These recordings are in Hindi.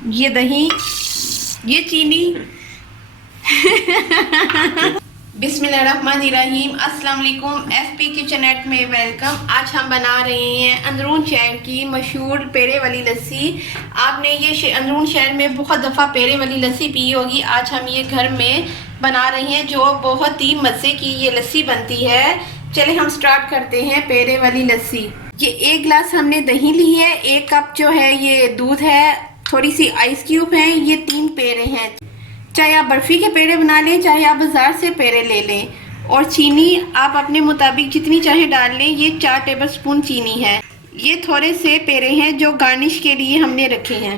ये दही, ये चीनी। बिस्मिल्लाहिर्रहमानिर्रहीम। अस्सलाम वालेकुम। एफपी किचनेट में वेलकम। आज हम बना रहे हैं अंदरून शहर की मशहूर पेड़े वाली लस्सी। आपने ये अंदरून शहर में बहुत दफ़ा पेड़े वाली लस्सी पी होगी। आज हम ये घर में बना रहे हैं जो बहुत ही मज़े की ये लस्सी बनती है। चले हम स्टार्ट करते हैं पेड़े वाली लस्सी। ये 1 गिलास हमने दही ली है, 1 कप जो है ये दूध है, थोड़ी सी आइस क्यूब है, ये 3 पेड़े हैं। चाहे आप बर्फ़ी के पेड़े बना लें, चाहे आप बाज़ार से पेड़े ले लें। और चीनी आप अपने मुताबिक जितनी चाहे डाल लें। ये 4 टेबलस्पून चीनी है। ये थोड़े से पेड़े हैं जो गार्निश के लिए हमने रखे हैं।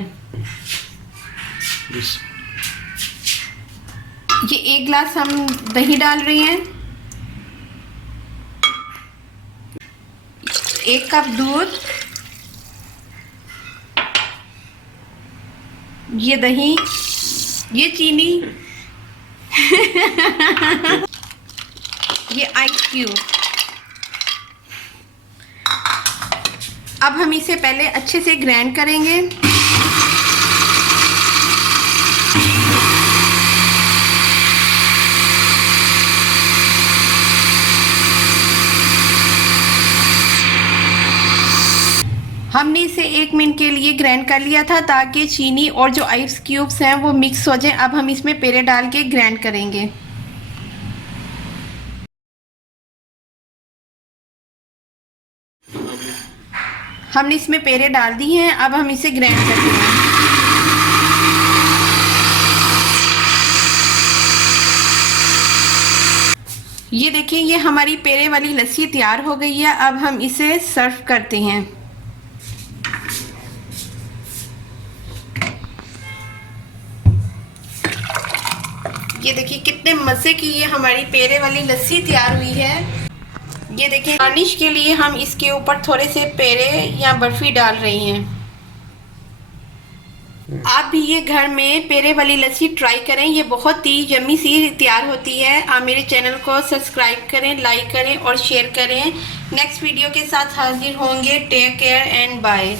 ये 1 गिलास हम दही डाल रहे हैं, 1 कप दूध, ये दही, ये चीनी, ये आइस क्यूब। अब हम इसे पहले अच्छे से ग्राइंड करेंगे। हमने इसे 1 मिनट के लिए ग्राइंड कर लिया था ताकि चीनी और जो आइस क्यूब्स हैं वो मिक्स हो जाए। अब हम इसमें पेड़े डाल के ग्राइंड करेंगे। हमने इसमें पेड़े डाल दिए हैं। अब हम इसे ग्राइंड करते हैं। ये देखिए, ये हमारी पेड़े वाली लस्सी तैयार हो गई है। अब हम इसे सर्व करते हैं। ये देखिए कितने मज़े की ये हमारी पेड़े वाली लस्सी तैयार हुई है। ये देखिए, गार्निश के लिए हम इसके ऊपर थोड़े से पेड़े या बर्फ़ी डाल रहे हैं। आप भी ये घर में पेड़े वाली लस्सी ट्राई करें। ये बहुत ही यम्मी सी तैयार होती है। आप मेरे चैनल को सब्सक्राइब करें, लाइक करें और शेयर करें। नेक्स्ट वीडियो के साथ हाजिर होंगे। Take care and bye.